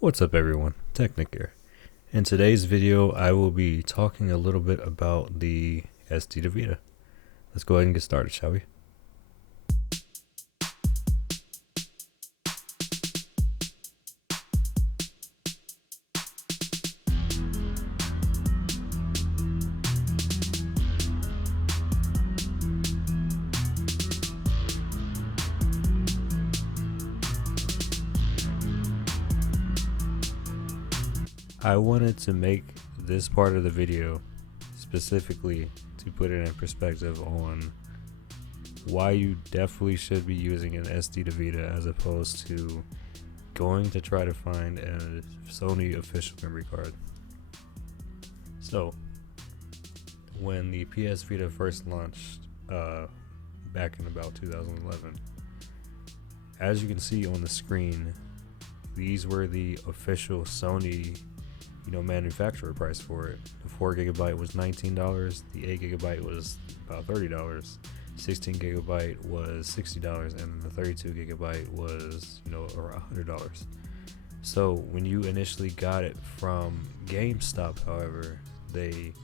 What's up everyone, Technic here. In today's video I will be talking a little bit about the SD2Vita. Let's go ahead and get started, shall we? I wanted to make this part of the video specifically to put it in perspective on why you definitely should be using an SD2Vita as opposed to going to try to find a Sony official memory card. So, when the PS Vita first launched back in about 2011, as you can see on the screen, these were the official Sony manufacturer price for it. The 4GB was $19, the 8GB was about $30, 16GB was $60, and the 32GB was around $100. So when you initially got it from GameStop, however, they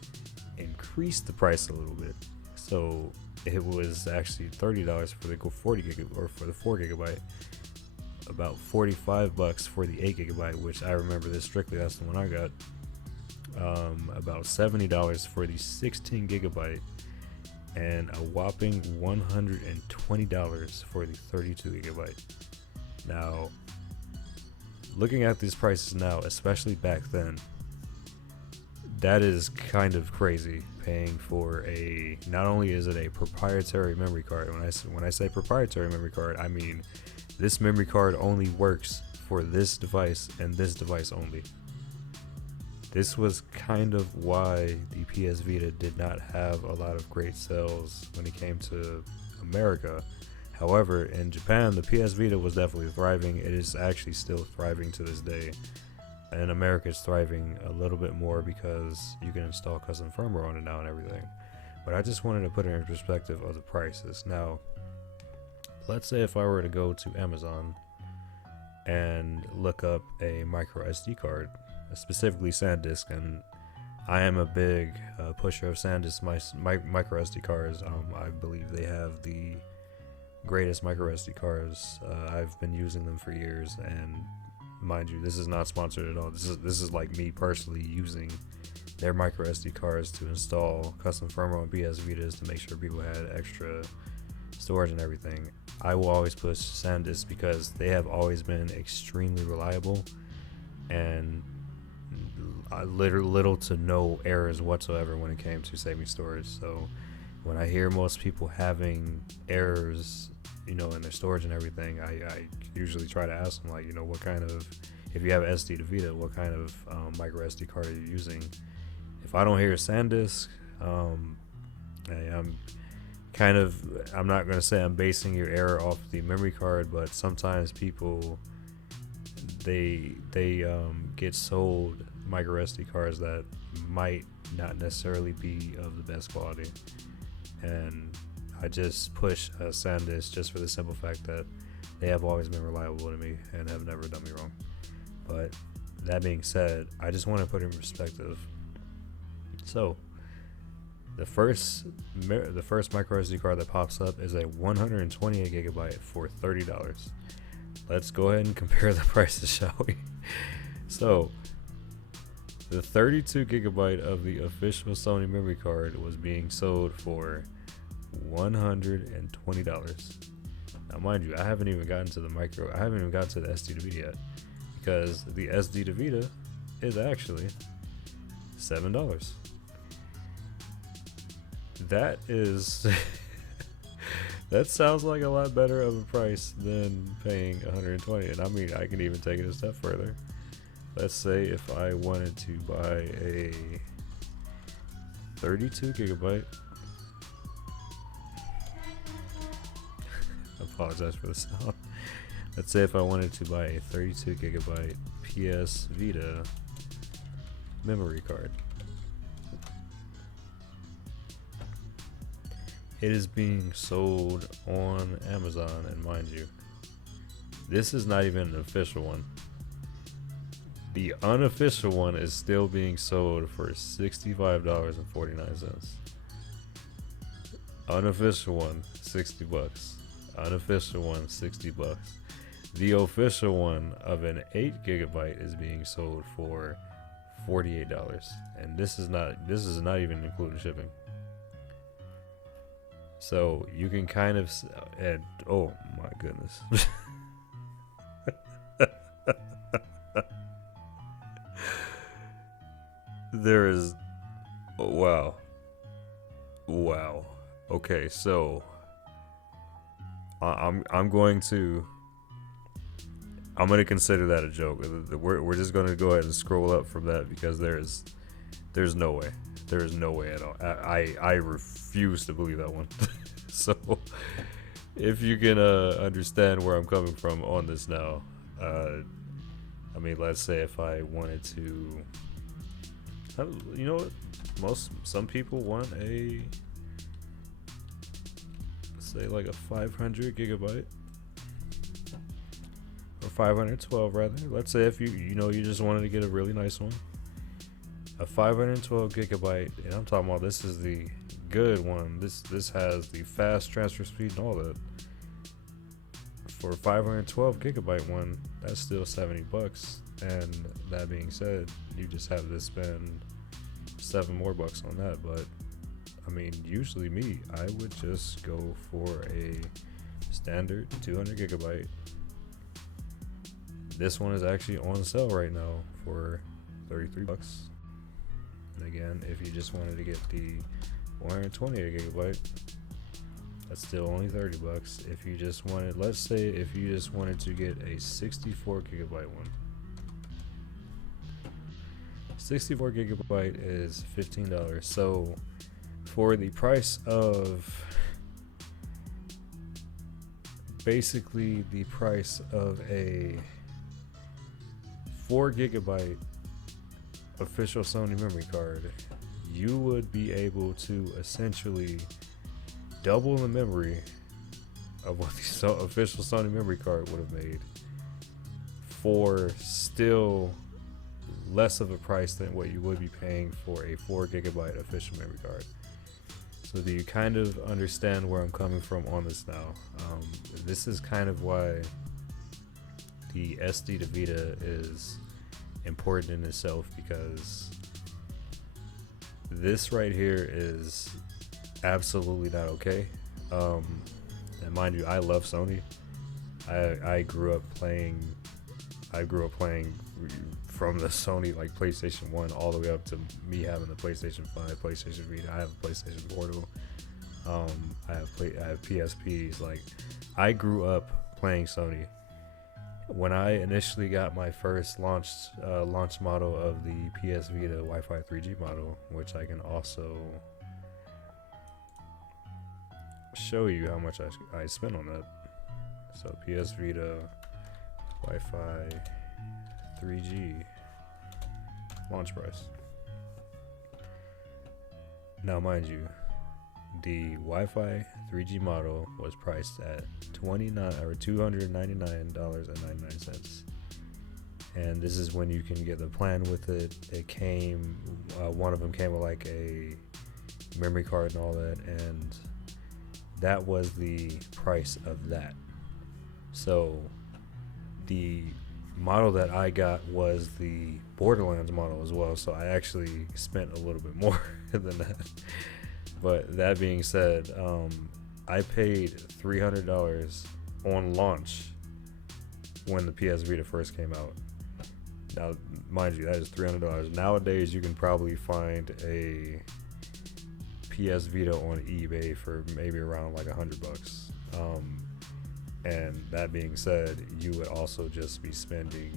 increased the price a little bit. So it was actually $30 for the 40GB or for the 4GB, about $45 for the 8GB, which I remember this strictly, that's the one I got. About $70 for the 16GB, and a whopping $120 for the 32GB. Now, looking at these prices now, especially back then, that is kind of crazy. Paying for a, not only is it a proprietary memory card, when I say proprietary memory card, I mean this memory card only works for this device and this device only. This was kind of why the PS Vita did not have a lot of great sales when it came to America. However, in Japan, the PS Vita was definitely thriving. It is actually still thriving to this day. And America is thriving a little bit more because you can install custom firmware on it now and everything. But I just wanted to put it in perspective of the prices. Now, let's say if I were to go to Amazon and look up a micro SD card, specifically SanDisk, and I am a big pusher of SanDisk micro SD cards. I believe they have the greatest micro SD cards. I've been using them for years, and mind you, this is not sponsored at all. This is like me personally using their micro SD cards to install custom firmware on PS Vitas to make sure people had extra storage and everything. I will always push SanDisk because they have always been extremely reliable and little to no errors whatsoever when it came to saving storage. So when I hear most people having errors in their storage and everything, I usually try to ask them, like, what kind of, if you have SD2Vita, what kind of micro SD card are you using? If I don't hear SanDisk, I'm not going to say I'm basing your error off the memory card, but sometimes people they get sold micro SD cards that might not necessarily be of the best quality, and I just push SanDisk just for the simple fact that they have always been reliable to me and have never done me wrong. But that being said, I just want to put it in perspective. So the first micro SD card that pops up is a 128GB for $30. Let's go ahead and compare the prices, shall we? So the 32GB of the official Sony memory card was being sold for $120. Now, mind you, I haven't even gotten to the SD2Vita yet, because the SD2Vita is actually $7. That is that sounds like a lot better of a price than paying $120. And I mean, I can even take it a step further. Let's say if I wanted to buy a 32GB, apologize for the sound. Let's say if I wanted to buy a 32GB PS Vita memory card. It is being sold on Amazon, and mind you, this is not even an official one. The unofficial one is still being sold for $65.49. Unofficial one, $60. Unofficial one, $60. The official one of an 8 gigabyte is being sold for $48, and this is not even including shipping. So you can kind of, and oh my goodness. There is, wow. Okay, so I'm going to consider that a joke. We're just going to go ahead and scroll up from that, because there's no way. There is no way at all. I refuse to believe that one. So if you can understand where I'm coming from on this now, I mean, let's say if I wanted to, you know what, some people want a, say like a 500 gigabyte or 512 rather. Let's say if you just wanted to get a really nice one, a 512 gigabyte, and I'm talking about this is the good one. This has the fast transfer speed and all that. For a 512 gigabyte one, that's still $70. And that being said, you just have to spend $7 more on that. But I mean, usually I would just go for a standard 200 gigabyte. This one is actually on sale right now for $33. And again, if you just wanted to get the 120 gigabyte, that's still only $30. If you just wanted, let's say if you just wanted to get a 64 gigabyte one, 64 gigabyte is $15. So for the price of, basically the price of a 4 gigabyte official Sony memory card, you would be able to essentially double the memory of what the official Sony memory card would have made for still less of a price than what you would be paying for a 4 gigabyte official memory card. So do you kind of understand where I'm coming from on this now? This is kind of why the SD2Vita is important in itself, because this right here is absolutely not okay. And mind you, I love Sony. I grew up playing from the Sony, like PlayStation 1 all the way up to me having the PlayStation 5, PlayStation Vita. I have a PlayStation Portable. I have PSPs. Like, I grew up playing Sony. When I initially got my first launch model of the PS Vita Wi-Fi 3G model, which I can also show you how much I spent on that. So PS Vita Wi-Fi 3G launch price. Now mind you, the Wi-Fi 3G model was priced at $299.99, and this is when you can get the plan with it. It came, one of them came with like a memory card and all that, and that was the price of that. So the model that I got was the Borderlands model as well, so I actually spent a little bit more than that. But that being said, I paid $300 on launch when the PS Vita first came out. Now, mind you, that is $300. Nowadays, you can probably find a PS Vita on eBay for maybe around like $100. And that being said, you would also just be spending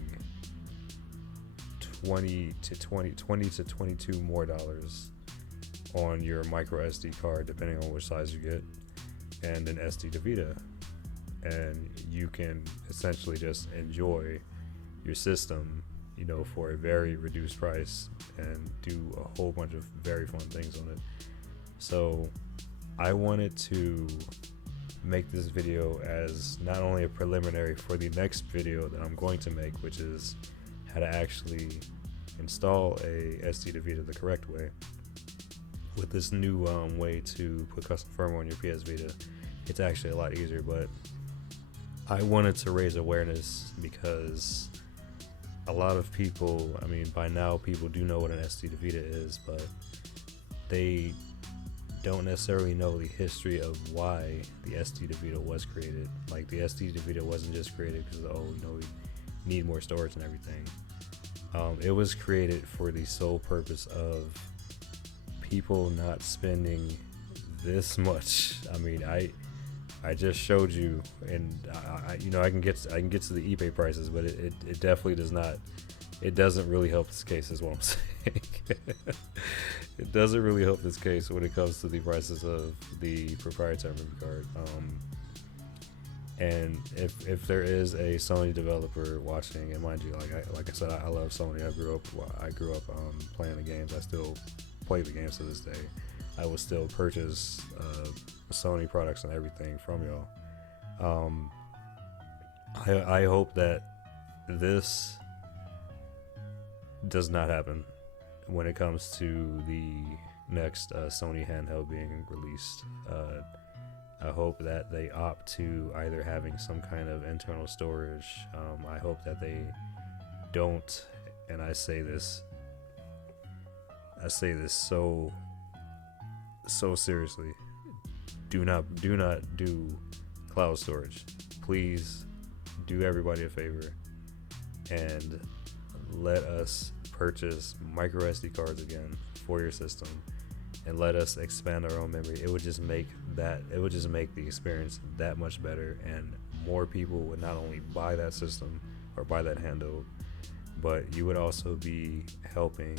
$20 to $22 more on your micro SD card, depending on which size you get, and an SD2Vita, and you can essentially just enjoy your system, you know, for a very reduced price and do a whole bunch of very fun things on it. So I wanted to make this video as not only a preliminary for the next video that I'm going to make, which is how to actually install a SD2Vita the correct way. With this new way to put custom firmware on your PS Vita, it's actually a lot easier. But I wanted to raise awareness because a lot of people, I mean, by now people do know what an SD2Vita is, but they don't necessarily know the history of why the SD2Vita was created. Like, the SD2Vita wasn't just created because, we need more storage and everything. It was created for the sole purpose of people not spending this much. I mean, I just showed you, and I can get to the eBay prices, but it definitely does not. It doesn't really help this case, is what I'm saying. It doesn't really help this case when it comes to the prices of the proprietary memory card. And if there is a Sony developer watching, and mind you, like I said, I love Sony. I grew up playing the games. I still play the games to this day. I will still purchase Sony products and everything from y'all. I hope that this does not happen when it comes to the next Sony handheld being released. I hope that they opt to either having some kind of internal storage. I hope that they don't, and I say this so seriously. Do not do cloud storage. Please do everybody a favor and let us purchase micro SD cards again for your system, and let us expand our own memory. It would just make the experience that much better, and more people would not only buy that system or buy that handle, but you would also be helping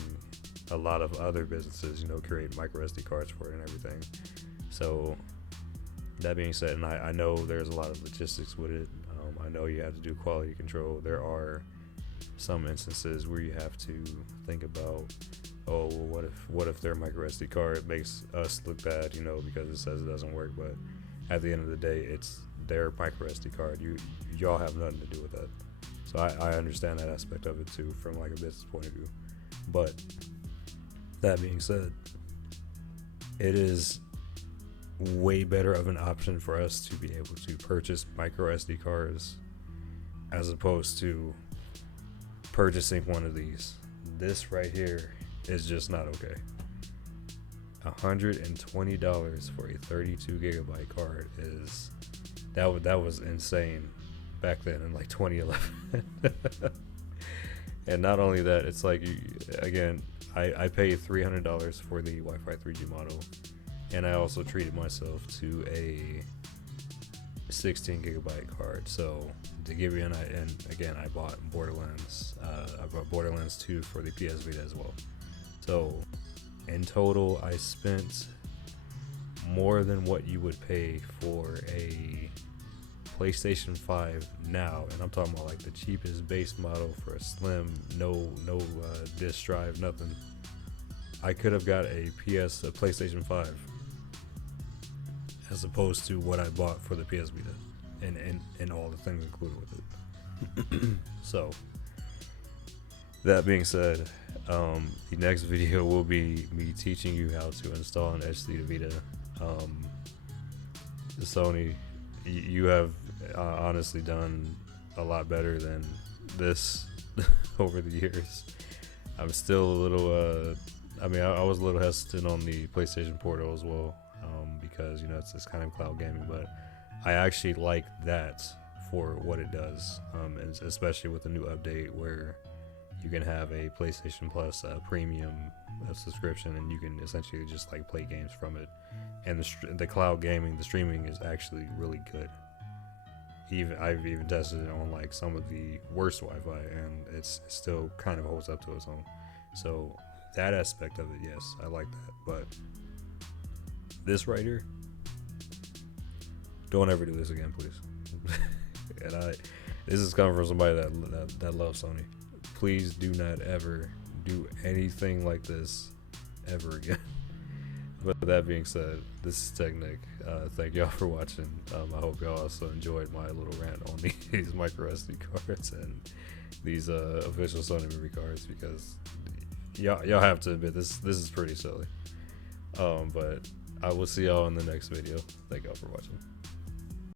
a lot of other businesses, create micro SD cards for it and everything. So that being said, and I know there's a lot of logistics with it. I know you have to do quality control. There are some instances where you have to think about, what if their micro SD card makes us look bad, because it says it doesn't work. But at the end of the day, it's their micro SD card. Y'all have nothing to do with that. So I understand that aspect of it too, from like a business point of view. But that being said, it is way better of an option for us to be able to purchase micro SD cards as opposed to purchasing one of these. This right here is just not okay. $120 for a 32 gigabyte card that was insane back then in like 2011. And not only that, it's like, I paid $300 for the Wi-Fi 3G model, and I also treated myself to a 16 gigabyte card. So to give you an idea, and again, I bought Borderlands 2 for the PS Vita as well. So in total, I spent more than what you would pay for a PlayStation 5 now, and I'm talking about like the cheapest base model for a slim, no disk drive, nothing. I could have got a PlayStation 5 as opposed to what I bought for the PS Vita, and all the things included with it. So that being said, the next video will be me teaching you how to install an SD2Vita. Sony, you have honestly done a lot better than this over the years. I'm still a little I was a little hesitant on the PlayStation Portal as well, because it's kind of cloud gaming, but I actually like that for what it does, and especially with the new update where you can have a PlayStation Plus premium subscription, and you can essentially just like play games from it. And the cloud gaming, the streaming is actually really good. I've even tested it on like some of the worst Wi-Fi, and it still kind of holds up to its own. So that aspect of it, yes, I like that. But this right here, don't ever do this again, please. And this is coming from somebody that loves Sony. Please do not ever do anything like this ever again. But that being said, this is Technic. Thank y'all for watching. I hope y'all also enjoyed my little rant on these micro SD cards, and these official Sony movie cards, because y'all have to admit this is pretty silly. But I will see y'all in the next video. Thank y'all for watching.